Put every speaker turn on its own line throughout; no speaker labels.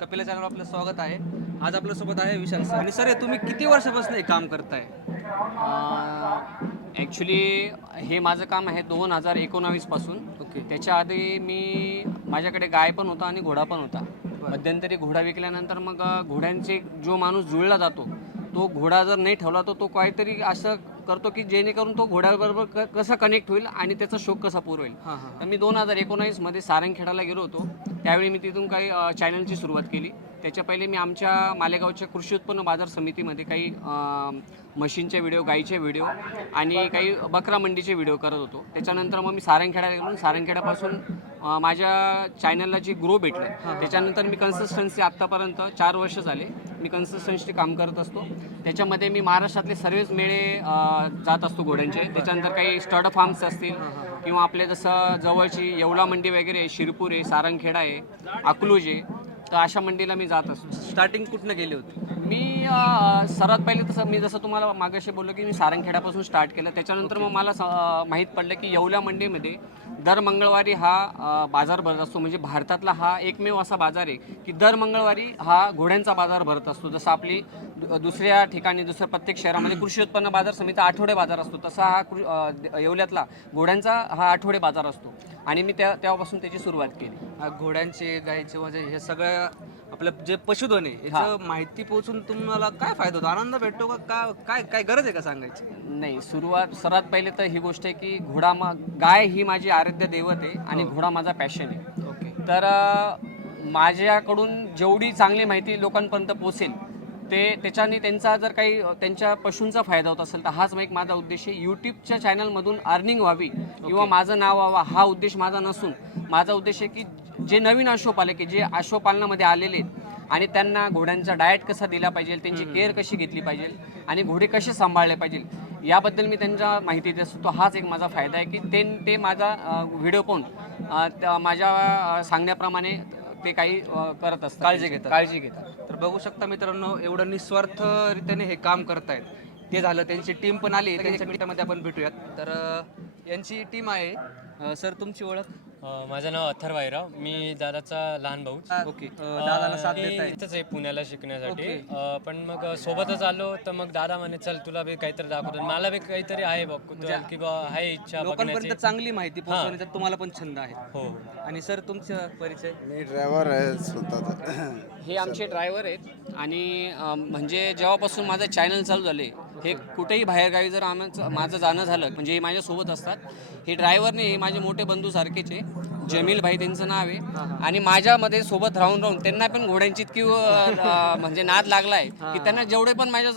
Kapila channel आपलं स्वागत आहे. आज आपल्यासोबत आहे विशाल सर. आणि सर तुम्ही किती वर्षापासून हे काम करताय?
ॲक्च्युली हे माझं काम आहे दोन हजार एकोणावीसपासून.
ओके.
त्याच्या आधी मी माझ्याकडे गाय पण होता आणि घोडा पण होता. मध्यंतरी घोडा विकल्यानंतर मग घोड्यांचे जो माणूस जुळला जातो तो घोडा जर नाही ठेवला तर तो काहीतरी असं करतो की जेणेकरून तो घोड्याबरोबर क कसं कनेक्ट होईल आणि त्याचा शोक कसा पूर होईल.
हां हां.
तर मी दोन हजार एकोणावीसमध्ये सारंगखेडाला गेलो होतो. त्यावेळी मी तिथून काही चॅनलची सुरुवात केली. त्याच्या पहिले मी आमच्या मालेगावच्या कृषी उत्पन्न बाजार समितीमध्ये काही अ, म्हशींचे व्हिडिओ गाईचे व्हिडिओ आणि काही बकरा मंडीचे व्हिडिओ करत होतो. त्याच्यानंतर मग मी सारंगखेडा गेलो. सारंगखेड्यापासून माझ्या चॅनलला जी ग्रो भेटलं त्याच्यानंतर मी कन्सिस्टन्सी आत्तापर्यंत चार वर्ष झाले. मी कन्सिस्टन्सी काम करत असतो. त्याच्यामध्ये मी महाराष्ट्रातले सर्वच मेळे जात असतो घोड्यांचे. त्याच्यानंतर काही स्टड फार्म्स असतील किंवा आपले जसं जवळची येवला मंडी वगैरे शिरपूर आहे सारंगखेडा आहे अकलूज आहे. तर अशा मंडीला मी जात असतो.
स्टार्टिंग कुठनं गेले होते?
मी सर्वात पहिले तसं मी जसं तुम्हाला मागाशी बोललो की मी सारंगखेड्यापासून स्टार्ट केलं. त्याच्यानंतर मग मला माहीत पडलं की येवल्या मंडीमध्ये दर मंगळवारी हा बाजार भरत असतो. म्हणजे भारतातला हा एकमेव असा बाजार आहे की दर मंगळवारी हा घोड्यांचा बाजार भरत असतो. जसं आपली दुसऱ्या ठिकाणी दुसऱ्या प्रत्येक शहरामध्ये कृषी उत्पन्न बाजार समिती आठवडे बाजार असतो. तसा हा येवल्यातला घोड्यांचा हा आठवडे बाजार असतो. आणि मी त्या तेव्हापासून त्याची सुरुवात केली.
हा, घोड्यांचे गायचे म्हणजे हे सगळं आपलं जे पशुधन आहे याचं माहिती पोहोचून तुम्हाला काय फायदा होतो? आनंद भेटतो का? का- काय काय गरज आहे का सांगायची?
नाही सुरुवात सर्वात पहिले तर ही गोष्ट आहे की घोडा मा गाय ही माझी आराध्य दैवत आहे आणि घोडा माझा पॅशन आहे.
ओके.
तर माझ्याकडून जेवढी चांगली माहिती लोकांपर्यंत पोचेल ते त्याच्याने त्यांचा जर काही त्यांच्या पशूंचा फायदा होत असेल तर हाच एक माझा उद्देश आहे. यूट्यूबच्या चॅनलमधून अर्निंग व्हावी. किंवा माझं नाव व्हावं हा उद्देश माझा नसून माझा उद्देश आहे की जे नवीन अश्वपालक आहे जे अश्वपालनामध्ये आलेले आहेत आणि त्यांना घोड्यांचा डाएट कसा दिला पाहिजे त्यांची केअर कशी घेतली पाहिजे आणि घोडे कसे सांभाळले पाहिजे याबद्दल मी त्यांच्या माहिती देत असतो. हाच एक माझा फायदा आहे की ते ते माझा व्हिडिओ पाहून माझ्या सांगण्याप्रमाणे ते काही करत असतात.
काळजी घेतात.
काळजी घेतात.
तर बघू शकता मित्रांनो एवढं निस्वार्थ रीतीने हे काम करतायत. ते झालं त्यांची टीम पण आली त्यांच्या मिनिटामध्ये आपण भेटूयात. तर यांची टीम आहे. सर तुमची ओळख?
माझं नाव अथर्व आयराव मी दादाचा लहान भाऊ.
ओके. दादाला साथ देत आहे
इथंच आहे पुण्याला शिकण्यासाठी. अ, पण मग सोबतच आलो तर मग दादा म्हणे चल तुला बी काहीतरी दाखवतो. मला बी काहीतरी आहे बघ तुला की बा आहे इच्छा बघण्याची.
लोकांपर्यंत चांगली माहिती पोहोचवण्याचा तुम्हाला पण छंद आहे.
हो.
आणि सर तुमचा परिचय?
मी ड्रायव्हर आहे स्वतःचा
हे आमचे ड्रायव्हर आहेत. आणि अ, म्हणजे जेव्हापासून माझं चॅनल चालू झाले हे कुठेही बाहेरगावी जर आमचं माझं जाणं झालं म्हणजे हे माझ्यासोबत असतात हे ड्रायव्हर नाही हे माझे मोठे बंधू सारखेचे आहे जमील भाई त्यांचं नाव आहे. आणि माझ्यामध्ये सोबत राहून राहून त्यांना पण घोड्यांची इतकी म्हणजे नाद लागला आहे की त्यांना जेवढे पण माझ्या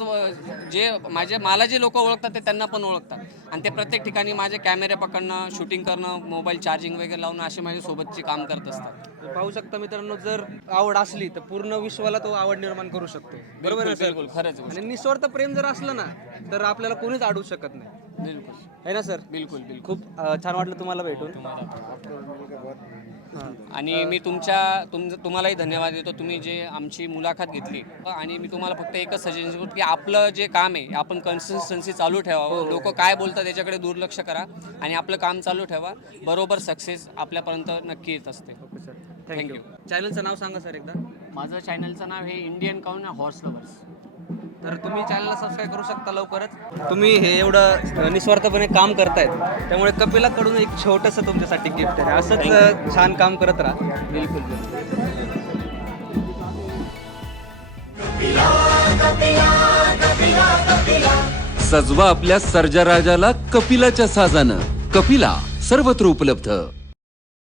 जे माझे मला जे लोक ओळखतात ते त्यांना पण ओळखतात. आणि ते प्रत्येक ठिकाणी माझे कॅमेरे पकडणं शूटिंग करणं मोबाईल चार्जिंग वगैरे लावणं असे माझ्या सोबतचे काम करत असतात.
पाहू शकता मित्रांनो जर आवड असली तर पूर्ण विश्वाला तो आवड निर्माण करू शकतो. बरोबर आहे सर?
बिलकुल खरंच
आणि निस्वार्थ प्रेम जर असलं ना तर आपल्याला कोणीच अडवू शकत नाही.
बिलकुल.
है ना सर?
बिलकुल बिलकुल.
खूप अं, छान वाटलं तुम्हाला भेटून.
आणि मी तुमच्या तुम तुम्हालाही धन्यवाद देतो. तुम्ही जे आमची मुलाखत घेतली आणि मी तुम्हाला फक्त एकच सजेशन करतो की आपलं जे काम आहे आपण कन्सिस्टन्सी चालू ठेवावं. लोक काय बोलतात त्याच्याकडे दुर्लक्ष करा आणि आपलं काम चालू ठेवा. बरोबर सक्सेस आपल्यापर्यंत नक्की येत असते.
थँक्यू चॅनलचं नाव सांगा सर एकदा.
माझं चॅनलचं नाव हे इंडियन काउन हॉर्स लवर्स
तर तुम्ही चॅनलला सबस्क्राईब करू शकता लवकरच. तुम्ही हे एवढं निस्वार्थपणे काम करतायत. त्यामुळे कपिलाकडून एक छोटंसं तुमच्यासाठी गिफ्ट आहे. असंच छान काम करत राहा.
बिलकुल बिलकुल.
सजवा आपल्या सर्जराजाला कपिलाच्या साजानं. कपिला सर्वत्र उपलब्ध.